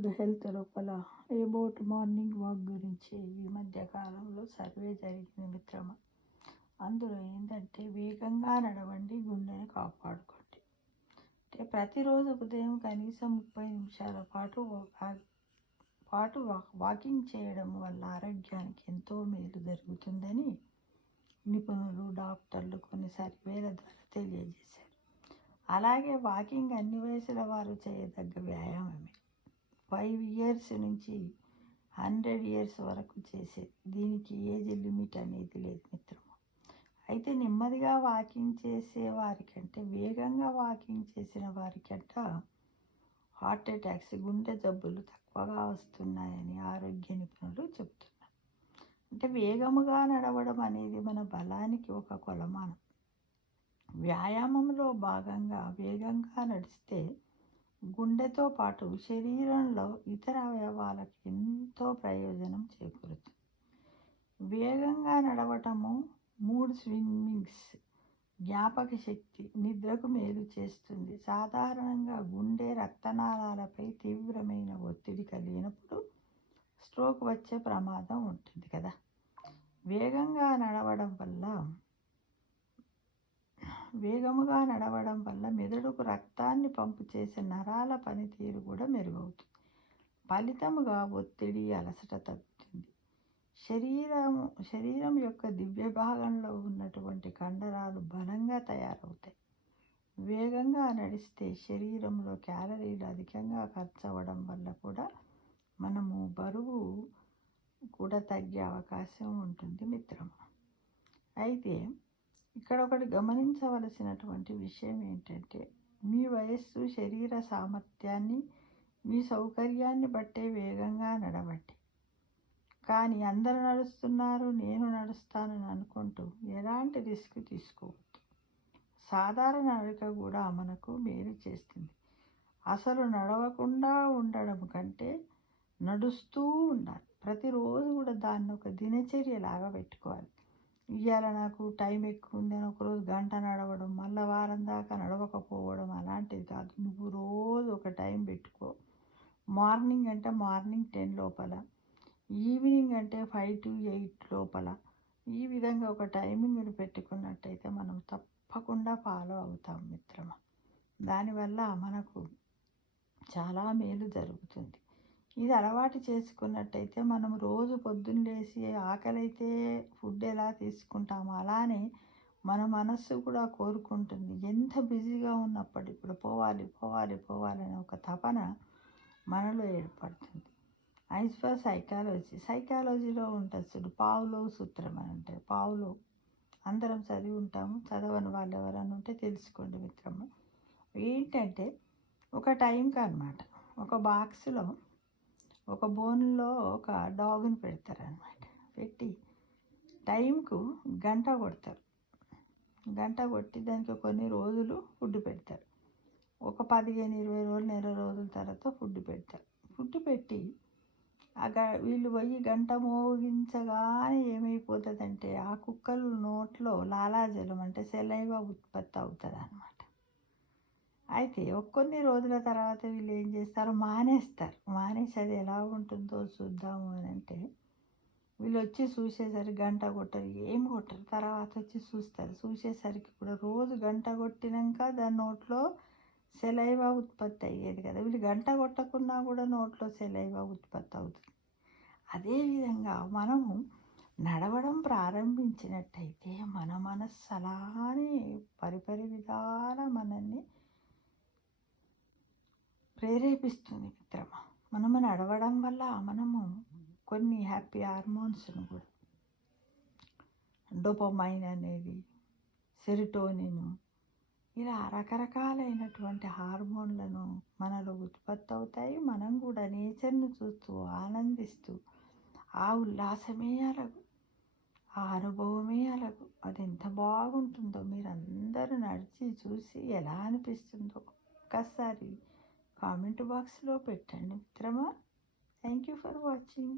Good health లోపల about morning walk గురించి ఈ మధ్య కాలంలో సర్వే జరిగింది మిత్రమా. అందులో ఏంటంటే వేగంగా నడవండి, గుండెని కాపాడుకోండి. అంటే ప్రతిరోజు ఉదయం కనీసం 30 నిమిషాల పాటు వాకింగ్ చేయడం వల్ల ఆరోగ్యానికి ఎంతో మేలు జరుగుతుందని నిపుణులు, డాక్టర్లు కొన్ని సర్వేల ద్వారా తెలియజేశారు. అలాగే వాకింగ్ అన్ని వయసుల వారు చేయదగ్గ వ్యాయామమే. 5 ఇయర్స్ నుంచి 100 ఇయర్స్ వరకు చేసేది. దీనికి ఏజ్ లిమిట్ అనేది లేదు మిత్రమా. అయితే నెమ్మదిగా వాకింగ్ చేసే వారికంటే వేగంగా వాకింగ్ చేసిన వారికంట హార్ట్ అటాక్స్, గుండె జబ్బులు తక్కువగా వస్తున్నాయని ఆరోగ్య నిపుణులు చెబుతున్నారు. అంటే వేగముగా నడవడం అనేది మన బలానికి ఒక కొలమానం. వ్యాయామంలో భాగంగా వేగంగా నడిస్తే గుండెతో పాటు శరీరంలో ఇతర అవయవాలకు ఎంతో ప్రయోజనం చేకూరుతుంది. వేగంగా నడవటము మూడ్ స్వింగ్స్, జ్ఞాపక శక్తి, నిద్రకు మేలు చేస్తుంది. సాధారణంగా గుండె రక్తనాళాలపై తీవ్రమైన ఒత్తిడి కలిగినప్పుడు స్ట్రోక్ వచ్చే ప్రమాదం ఉంటుంది కదా. వేగముగా నడవడం వల్ల మెదడుకు రక్తాన్ని పంపు చేసే నరాల పనితీరు కూడా మెరుగవుతుంది. ఫలితముగా ఒత్తిడి, అలసట తగ్గుతుంది. శరీరం యొక్క దివ్య భాగంలో ఉన్నటువంటి కండరాలు బలంగా తయారవుతాయి. వేగంగా నడిస్తే శరీరంలో క్యాలరీలు అధికంగా ఖర్చు అవ్వడం వల్ల కూడా మనము బరువు కూడా తగ్గే అవకాశం ఉంటుంది మిత్రమా. అయితే ఇక్కడ ఒకటి గమనించవలసినటువంటి విషయం ఏంటంటే, మీ వయస్సు, శరీర సామర్థ్యాన్ని, మీ సౌకర్యాన్ని బట్టే వేగంగా నడవండి. కానీ అందరూ నడుస్తున్నారు, నేను నడుస్తానని అనుకుంటూ ఎలాంటి రిస్క్ తీసుకోవద్దు. సాధారణ నడక కూడా మనకు మేలు చేస్తుంది. అసలు నడవకుండా ఉండడం కంటే నడుస్తూ ఉండాలి. ప్రతిరోజు కూడా దాన్ని ఒక దినచర్యలాగా పెట్టుకోవాలి. ఇవాళ నాకు టైం ఎక్కువ ఉంది అని ఒకరోజు గంట నడవడం, మళ్ళీ వారం దాకా నడవకపోవడం అలాంటిది కాదు. నువ్వు రోజు ఒక టైం పెట్టుకో. మార్నింగ్ అంటే మార్నింగ్ 10 లోపల, ఈవినింగ్ అంటే 5 to 8 లోపల. ఈ విధంగా ఒక టైమింగ్ని పెట్టుకున్నట్టయితే మనం తప్పకుండా ఫాలో అవుతాం మిత్రమా. దానివల్ల మనకు చాలా మేలు జరుగుతుంది. ఇది అలవాటు చేసుకున్నట్టయితే మనం రోజు పొద్దున్న లేచి ఆకలైతే ఫుడ్ ఎలా తీసుకుంటామో అలానే మన మనస్సు కూడా కోరుకుంటుంది. ఎంత బిజీగా ఉన్నప్పటికీ కూడా పోవాలి పోవాలి పోవాలని ఒక తపన మనలో ఏర్పడుతుంది. యాజ్ పర్ సైకాలజీలో ఉంటుంది చూడు, పావ్లోవ్ సూత్రం అని ఉంటుంది. పావ్లోవ్ అందరం చదివి ఉంటాము. చదవని వాళ్ళు ఎవరైనా ఉంటే తెలుసుకోండి మిత్రము. ఏంటంటే ఒక టైంకి అన్నమాట, ఒక బాక్స్లో ఒక బోన్లో ఒక డాగ్ని పెడతారనమాట. పెట్టి టైంకు గంట కొడతారు. గంట కొట్టి దానికి కొన్ని రోజులు ఫుడ్ పెడతారు. ఒక 15-20 రోజులు, నెల రోజుల తర్వాత ఫుడ్ పెడతారు. ఫుడ్ పెట్టి వీళ్ళు పోయి గంట మోగించగానే ఏమైపోతుందంటే ఆ కుక్కలు నోట్లో లాలాజలం అంటే సెలైవా ఉత్పత్తి అవుతుంది అన్నమాట. అయితే కొన్ని రోజుల తర్వాత వీళ్ళు ఏం చేస్తారు, మానేసి అది ఎలా ఉంటుందో చూద్దాము అని అంటే వీళ్ళు వచ్చి చూసేసరికి గంట కొట్టరు, ఏం కొట్టరు. తర్వాత వచ్చి చూసేసరికి కూడా రోజు గంట కొట్టినాక దాని నోట్లో సెలైవా ఉత్పత్తి అయ్యేది కదా. వీళ్ళు గంట కొట్టకున్నా కూడా నోట్లో సెలైవా ఉత్పత్తి అవుతుంది. అదేవిధంగా మనము నడవడం ప్రారంభించినట్టయితే మన మనస్సు అలానే పరిపరి విధాల మనల్ని ప్రేరేపిస్తుంది మిత్రమా. మనము నడవడం వల్ల మనము కొన్ని హ్యాపీ హార్మోన్స్ను కూడా, డోపమైన్ అనేది, సెరోటోనిన్, ఇలా రకరకాలైనటువంటి హార్మోన్లను మనలో ఉత్పత్తి అవుతాయి. మనం కూడా నేచర్ను చూస్తూ ఆనందిస్తూ ఆ ఉల్లాసమే అలగు, ఆ అనుభవమే అలగు. అది ఎంత బాగుంటుందో మీరందరూ నడిచి చూసి ఎలా అనిపిస్తుందో ఒక్కసారి కామెంట్ బాక్స్లో పెట్టండి మిత్రమా. Thank you for watching.